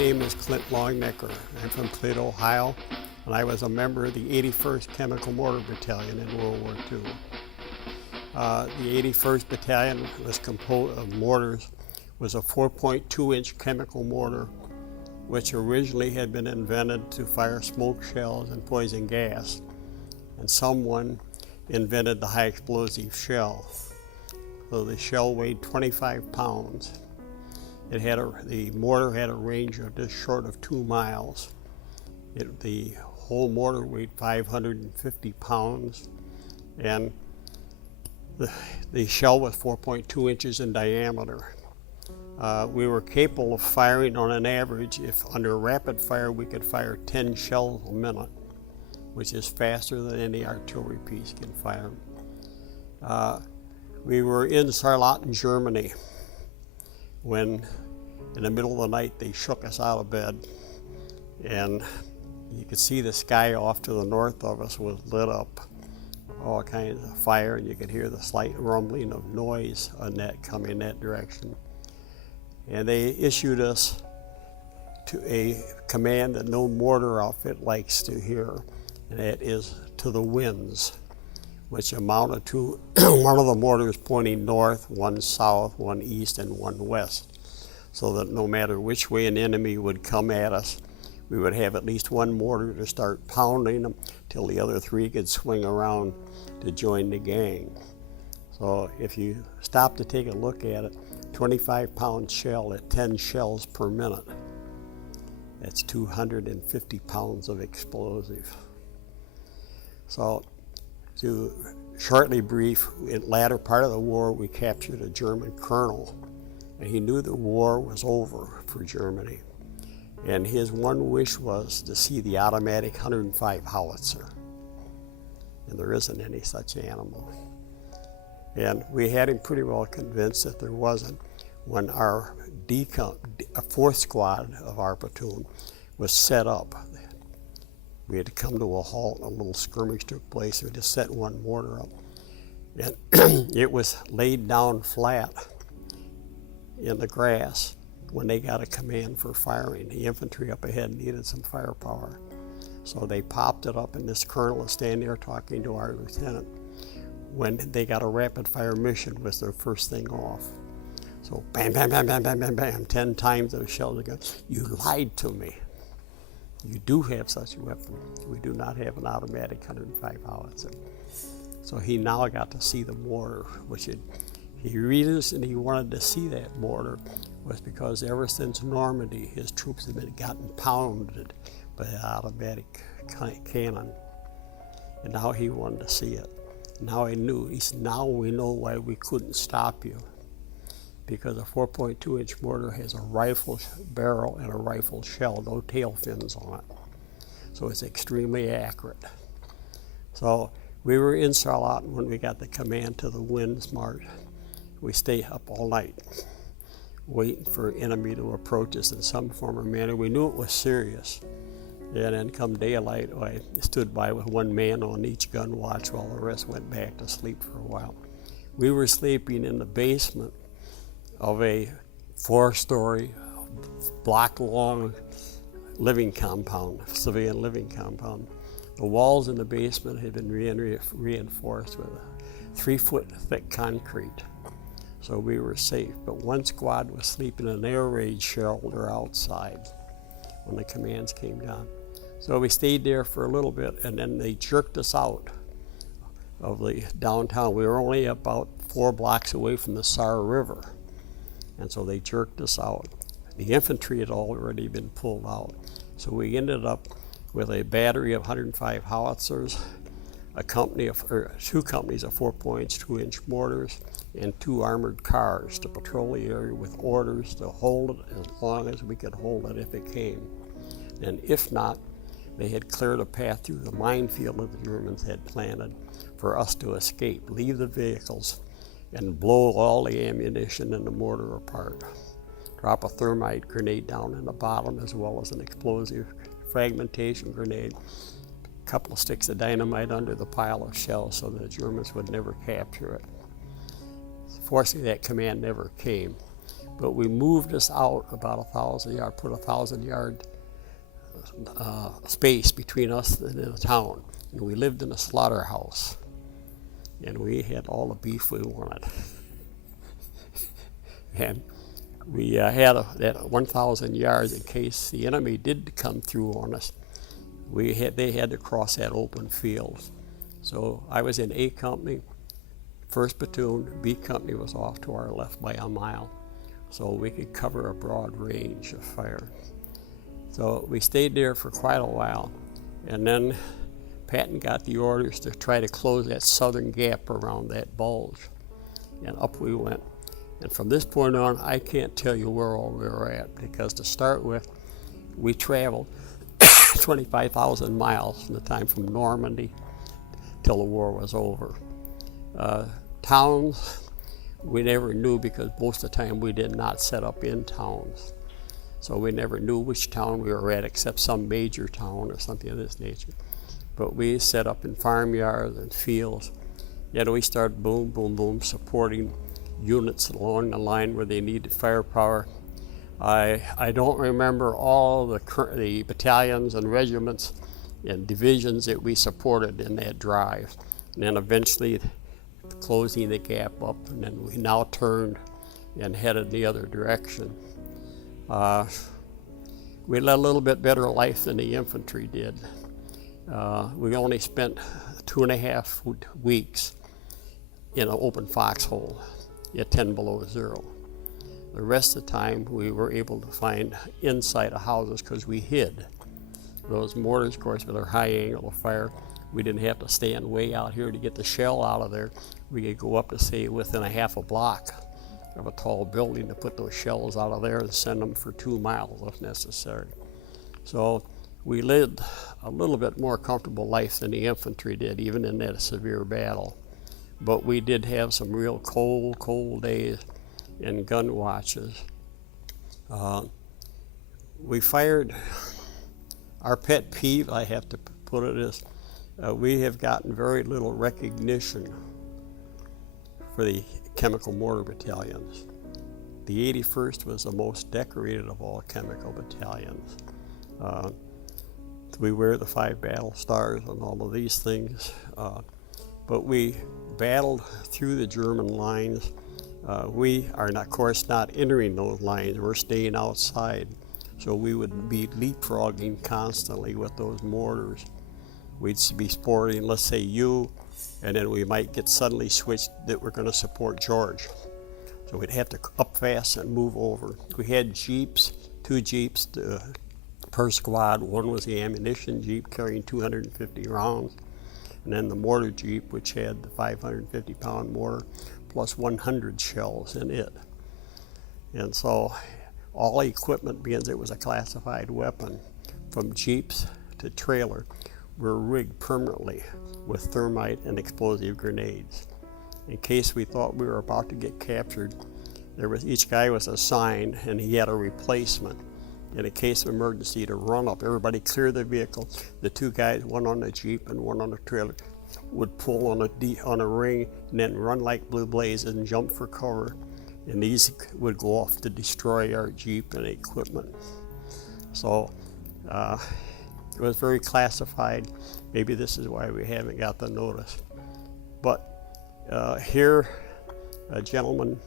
name is Clint Longnecker. I'm from Clint, Ohio, and I was a member of the 81st Chemical Mortar Battalion in World War II. The 81st Battalion was composed of mortars, was a 4.2-inch chemical mortar, which originally had been invented to fire smoke shells and poison gas, and someone invented the high explosive shell. So the shell weighed 25 pounds. The mortar had a range of just short of 2 miles. The whole mortar weighed 550 pounds, and the shell was 4.2 inches in diameter. We were capable of firing on an average, if under rapid fire, we could fire 10 shells a minute, which is faster than any artillery piece can fire. We were in Saarland, Germany, when in the middle of the night they shook us out of bed, and you could see the sky off to the north of us was lit up, all kinds of fire, and you could hear the slight rumbling of noise on that coming that direction. And they issued us to a command that no mortar outfit likes to hear, and that is to the winds, which amounted to one of the mortars pointing north, one south, one east, and one west, so that no matter which way an enemy would come at us, we would have at least one mortar to start pounding them till the other 3 could swing around to join the gang. So if you stop to take a look at it, 25-pound shell at 10 shells per minute, that's 250 pounds of explosive. So to shortly brief, in the latter part of the war, we captured a German colonel, and he knew the war was over for Germany. And his one wish was to see the automatic 105 howitzer. And there isn't any such animal. And we had him pretty well convinced that there wasn't when our 4th squad of our platoon was set up. We had to come to a halt, a little skirmish took place. We just set one mortar up. And it was laid down flat in the grass when they got a command for firing. The infantry up ahead needed some firepower. So they popped it up, and this colonel was standing there talking to our lieutenant when they got a rapid fire mission was their first thing off. So bam, bam, bam, bam, bam, bam, bam, 10 times those shells go. You lied to me. You do have such a weapon. We do not have an automatic 105 howitzer. So he now got to see the mortar, which he reasons and he wanted to see that mortar was because ever since Normandy, his troops had been gotten pounded by the automatic cannon. And now he wanted to see it. Now he knew. He said, now we know why we couldn't stop you. Because a 4.2-inch mortar has a rifle barrel and a rifle shell, no tail fins on it. So it's extremely accurate. So we were in Saarland when we got the command to the winds march. We stayed up all night, waiting for enemy to approach us in some form or manner. We knew it was serious. And then come daylight, I stood by with one man on each gun watch while the rest went back to sleep for a while. We were sleeping in the basement of a 4-story, block-long living compound, civilian living compound. The walls in the basement had been reinforced with 3-foot thick concrete, so we were safe. But one squad was sleeping in an air raid shelter outside when the commands came down. So we stayed there for a little bit, and then they jerked us out of the downtown. We were only about 4 blocks away from the Saar River, and so they jerked us out. The infantry had already been pulled out, so we ended up with a battery of 105 howitzers, a company of, or 2 companies of 4.2-inch mortars, and 2 armored cars to patrol the area with orders to hold it as long as we could hold it if it came. And if not, they had cleared a path through the minefield that the Germans had planted for us to escape, leave the vehicles, and blow all the ammunition and the mortar apart. Drop a thermite grenade down in the bottom as well as an explosive fragmentation grenade. A couple of sticks of dynamite under the pile of shells so the Germans would never capture it. Fortunately, that command never came. but we moved us out about 1,000 yards, put 1,000 yard space between us and the town. And we lived in a slaughterhouse, and we had all the beef we wanted. And we had that 1,000 yards in case the enemy did come through on us. They had to cross that open field. So I was in A Company, 1st Platoon. B Company was off to our left by a mile, so we could cover a broad range of fire. So we stayed there for quite a while, and then Patton got the orders to try to close that southern gap around that bulge, and up we went. And from this point on, I can't tell you where all we were at, because to start with, we traveled 25,000 miles from the time from Normandy till the war was over. Towns, we never knew, because most of the time we did not set up in towns. So we never knew which town we were at, except some major town or something of this nature. But we set up in farmyards and fields. Yet we started boom, boom, boom, supporting units along the line where they needed firepower. I don't remember all the battalions and regiments and divisions that we supported in that drive. And then eventually closing the gap up, and then we now turned and headed the other direction. We led a little bit better life than the infantry did. We only spent 2.5 weeks in an open foxhole at 10 below zero. The rest of the time we were able to find inside of houses because we hid. Those mortars, of course, with their high angle of fire, we didn't have to stand way out here to get the shell out of there. We could go up to, say, within a half a block of a tall building to put those shells out of there and send them for 2 miles if necessary. So we lived a little bit more comfortable life than the infantry did, even in that severe battle. But we did have some real cold days and gun watches. We fired, our pet peeve, I have to put it, is we have gotten very little recognition for the Chemical Mortar Battalions. The 81st was the most decorated of all chemical battalions. We wear the 5 battle stars and all of these things, but we battled through the German lines. We are, not, of course, not entering those lines. We're staying outside. So we would be leapfrogging constantly with those mortars. We'd be supporting, let's say, you, and then we might get suddenly switched that we're going to support George. So we'd have to up fast and move over. We had jeeps, 2 jeeps per squad. One was the ammunition jeep carrying 250 rounds, and then the mortar jeep, which had the 550-pound mortar plus 100 shells in it. And so all equipment, because it was a classified weapon, from jeeps to trailer, were rigged permanently with thermite and explosive grenades. In case we thought we were about to get captured, each guy was assigned and he had a replacement. In a case of emergency, to run up, everybody clear the vehicle. The 2 guys, one on the jeep and one on the trailer, would pull on a ring and then run like blue blazes and jump for cover. And these would go off to destroy our jeep and equipment. So it was very classified. Maybe this is why we haven't got the notice. But here, a gentleman,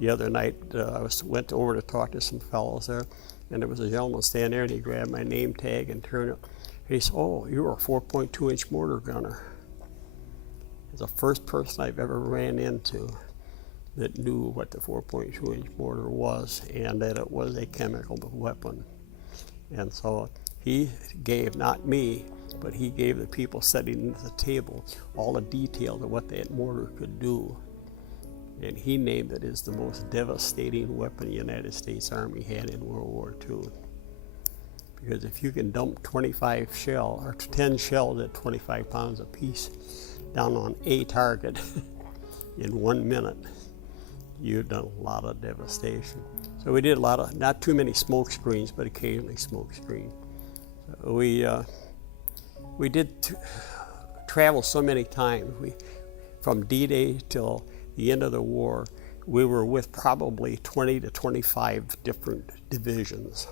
the other night, I went over to talk to some fellows there, and there was a gentleman standing there, and he grabbed my name tag and turned it. He said, "Oh, you're a 4.2-inch mortar gunner." It's the first person I've ever ran into that knew what the 4.2-inch mortar was and that it was a chemical weapon. And so he gave, not me, but he gave the people sitting at the table all the details of what that mortar could do. And he named it as the most devastating weapon the United States Army had in World War II. Because if you can dump 25 shell, or 10 shells at 25 pounds apiece down on a target in 1 minute, you've done a lot of devastation. So we did a lot of, not too many smoke screens, but occasionally smoke screen. We did travel so many times. From D-Day till the end of the war, we were with probably 20 to 25 different divisions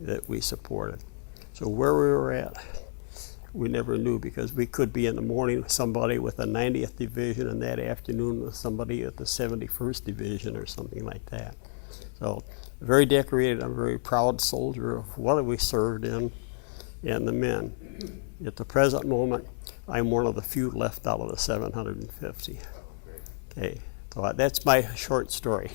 that we supported. So where we were at, we never knew, because we could be in the morning with somebody with the 90th Division and that afternoon with somebody at the 71st Division or something like that. So very decorated. I'm a very proud soldier of what we served in and the men. At the present moment, I'm one of the few left out of the 750. Okay, so that's my short story.